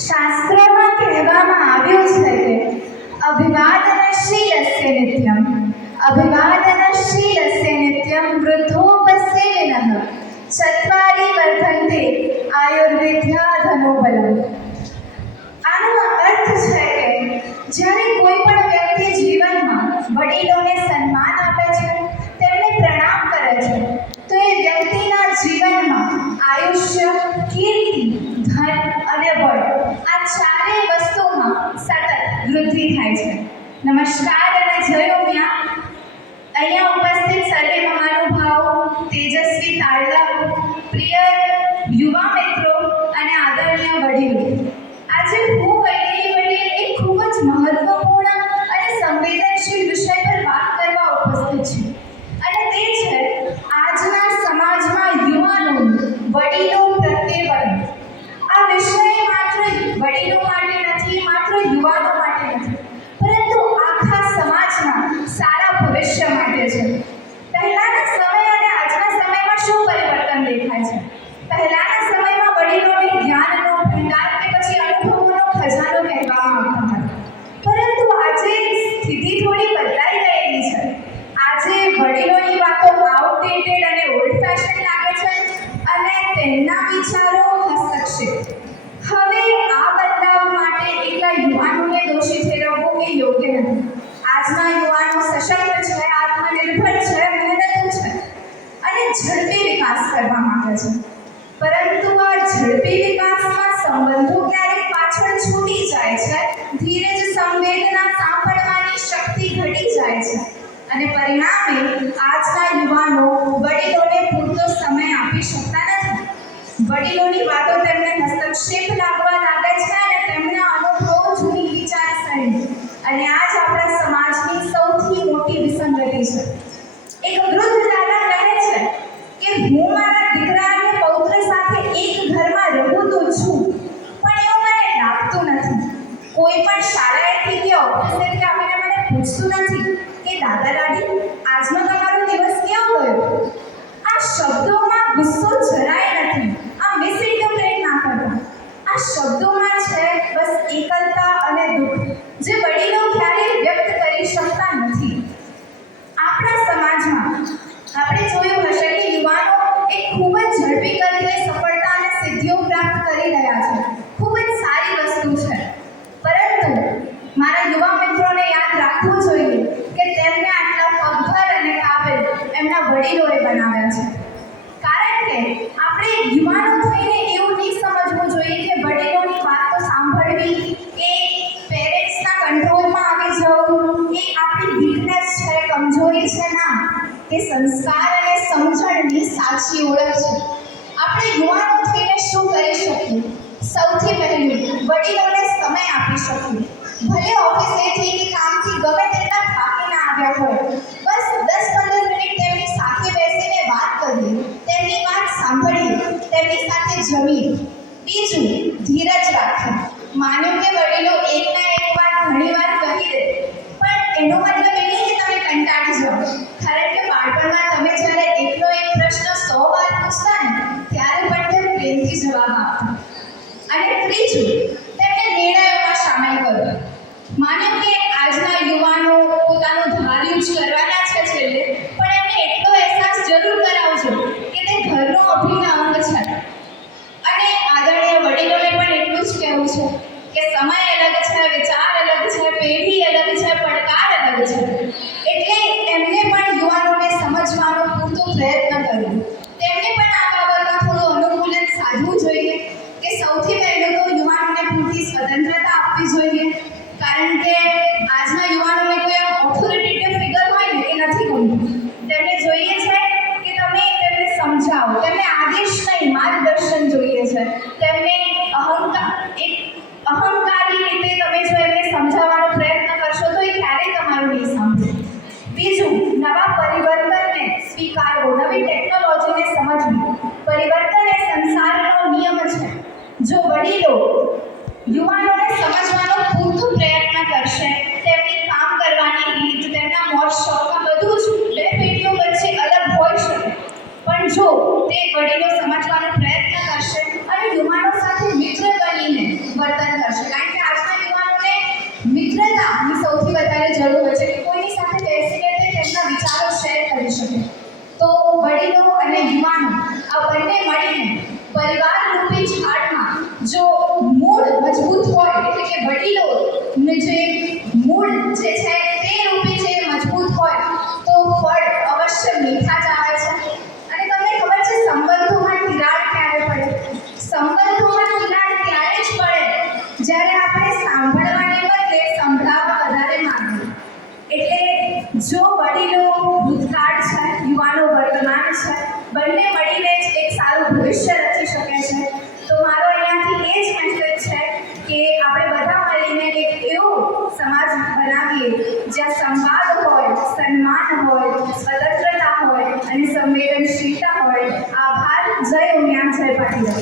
શાસ્ત્રોમાં કહેવામાં આવ્યું છે કે અભિવાદનશીલસ્ય નિત્યમ અભિવાદનશીલસ્ય નિત્યમ વૃદ્ધોપસેવિનઃ ચત્વારી વર્ધન્તે આયુર્વિદ્યાધનોબલમ. આનો અર્થ છે કે જ્યારે કોઈ પણ વ્યક્તિ જીવનમાં વડીલોને સન્માન આપે છે, તેમને પ્રણામ કરે છે, તો એ વ્યક્તિના જીવનમાં આયુષ્ય, કીર્તિ, ધન અને બળ આ ચારેય વસ્તુમાં સતત વૃદ્ધિ થાય છે. નમસ્કાર અને જય ઉમિયા. અહીંયા ઉપસ્થિત સર્વે મહાનુભાવો, તેજસ્વી તારલાઓ, પ્રિય યુવા મિત્રો અને આદરણીય વડીલો, આજે હું વૈદેહી પટેલ એક ખૂબ જ મહત્વપૂર્ણ અને સંવેદનશીલ વિષય પર વાત કરવા ઉપસ્થિત છું, અને તે છે આજના સમાજમાં યુવાનોનું વડીલો પ્રત્યે વલણ. આ વિષય માત્ર વડીલો માટે નથી, માત્ર યુવાનો માટે નથી, પરંતુ આખા સમાજના સારા ભવિષ્ય માટે છે. પહેલાના સમય અને આજના સમયમાં શું પરિવર્તન દેખાય છે? પહેલાના સમયમાં વડીલોને જ્ઞાનનો ભંડાર કે પછી અનુભવોનો ખજાનો કહેવામાં આવતો હતો, પરંતુ આજે સ્થિતિ થોડી બદલાઈ ગયેલી છે. આજે વડીલોની વાતો આઉટડેટેડ અને ઓલ્ડ ફેશન લાગે છે અને તેમના વિચારો હસ્તક્ષેપ. હવે આ બદલાવ માટે એકલા યુવાનોને દોષી ઠેરવવું એ યોગ્ય નથી. આજના યુવાનો સશક્ત છે, આત્મનિર્ભર છે, મહેનતુ છે અને ઝડપી વિકાસ કરવા માંગે છે, પરંતુ આ ઝડપી વિકાસમાં સંબંધો ક્યારેક પાછળ છૂટી જાય છે, ધીરજ, સંવેદના, સાંભળવાની શક્તિ ઘટી જાય છે અને પરિણામે આજના યુવાનો વડીલોને પૂરતો સમય આપી શકતા નથી. વડીલોની વાતો તેમને હસ્તક્ષેપ લાગવા લાગે છે અને તેમના અનુભવો જૂની વિચારસરણી અને આજ આપણા સમાજની સૌથી મોટી વિસંગતિ છે. એક વૃદ્ધ દાદા કહે છે કે હું મારા દીકરા અને પૌત્ર સાથે એક ઘરમાં રહું તો છું, પણ એવું મને લાગતું નથી. કોઈ પણ શાળાએથી કે ઓફિસેથી આવીને મને પૂછતું નથી કે દાદા દાદી આજનો તમારો દિવસ કેવો ગયો. આ શબ્દોમાં ગુસ્સો જરાય નથી. આ મિસઇન્ટરપ્રેટ ના કરતા. આ શબ્દોમાં છે બસ એકલતા અને દુઃખ, જે વડીલો ક્યારેય વ્યક્ત કરી શકતા નથી. આપણા સમાજમાં આપણે જોયું હશે કે યુવાનો એક ખૂબ જ ઝડપી ગતિએ સફળતા અને સિદ્ધિઓ પ્રાપ્ત કરી રહ્યા છે. ખૂબ જ સારી વસ્તુ છે, પરંતુ મારા યુવા મિત્રોને યાદ રાખવું જોઈએ કે તેમને આટલા પગભર અને કાબિલ એમના વડીલોએ બનાવ્યા છે. કારણ કે આપણે યુવાનો થઈને એવું નહીં સમજવું જોઈએ કે વડીલોની વાતો સાંભળવી એ પેરેન્ટ્સના કંટ્રોલમાં આવી જવું એ આપણી વીકનેસ છે, કમજોરી છે. ના, એ સંસ્કાર અને સમજણની સાચી ઓળખ છે. આપણે યુવાનો થઈને શું કરી શકીએ? સૌથી પહેલું, વડીલોને સમય આપી શકીએ. ભલે ઓફિસેથી કે કામથી ગમે તેટલા થાકીને આવ્યા હોય, બસ 10-15 મિનિટ તેમની સાથે બેસીને વાત કરીએ, તેમની વાત સાંભળીએ, તેમની સાથે જમીએ. બીજું, ધીરજ રાખીએ. માન્યું કે વડીલો એકના એક વાત ઘણીવાર કહી દે, પણ એનો મતલબ એ નહીં કે તમે કંટાળી જાઓ. કારણ કે બાળપણમાં તમે જ્યારે એકનો એક પ્રશ્ન 100 વાર પૂછતા ને, ત્યારે પણ તે પ્રેમથી જવાબ આપતા. અને ત્રીજું, તેમને નિર્ણયોમાં સામેલ કરો. માન્યું કે આજના યુવાનો પોતાનું ધાર્યું જ કરવાના છે છેલ્લે, પણ એમને એટલો અહેસાસ જરૂર કરાવજો કે તે ઘરનો અભિન્ન અંગ છે. અને આદરણીય વડીલોને પણ એટલું જ કહેવું છે કે સમય અલગ છે, વિચાર અલગ છે, પેઢી અલગ છે, પડકાર અલગ છે. એટલે એમને પણ યુવાનોને સમજવાનો પૂરતો પ્રયત્ન કરવો. તેમને પણ આ બાબતમાં થોડું અનુકૂલન સાધવું જોઈએ કે સૌથી પહેલું તો યુવાનોને પૂરતી સ્વતંત્રતા આપવી જોઈએ. કારણ કે આજના યુવાનોને કોઈ ઓથોરિટેટિવ ફિગર હોય ને એ નથી ગમતું. તેમને જોઈએ છે કે તમે તેમને સમજાવો. તેમને આદેશ નહીં, માર્ગદર્શન જોઈએ છે. તેમને અહંકારી રીતે તમે જો એમને સમજાવવાનો પ્રયત્ન કરશો તો એ ક્યારેય તમારું નહીં સાંભળે. બીજું, નવા પરિવર્તનને સ્વીકારવો, નવી ટેકનોલોજીને સમજવી. પરિવર્તન એ સંસારનો નિયમ છે. જો વડીલો યુવાનોને સમજવાનો પૂરતો પ્રયત્ન કરશે, તેમની કામ કરવાની રીત, તેમના મોજ શોખ બધું જ બે પેઢીઓ વચ્ચે અલગ હોઈ શકે, પણ જો તે વડીલો સમજવાનો પ્રયત્ન કરશે અને યુવાનો સાથે મિત્ર બનીને વર્તન જો મૂળ મજબૂત હોય એટલે કે વડીલોને જે મૂળ જે છે તે રૂપે જે મજબૂત હોય તો ફળ અવશ્ય મીઠા જ આવે છે. અને તમને ખબર છે સંબંધોમાં તિરાડ ક્યારે પડે? સંબંધોમાં તિરાડ ત્યારે જ પડે જ્યારે આપણે સાંભળવાને બદલે સંભળાવવા વધારે માંગીએ. એટલે જો વડીલો ભૂતકાળ છે, યુવાનો વર્તમાન છે, બંને મળીને જ એક સારું ભવિષ્ય રચી શકે છે. તો મારો અહીંયાથી એ જ મેસેજ છે કે આપણે બધા મળીને એક એવો સમાજ બનાવીએ જ્યાં સંવાદ હોય, સન્માન હોય, સ્વતંત્રતા હોય અને સંવેદનશીલતા હોય. આભાર. જય ઉમિયા, જય પાટીદાર.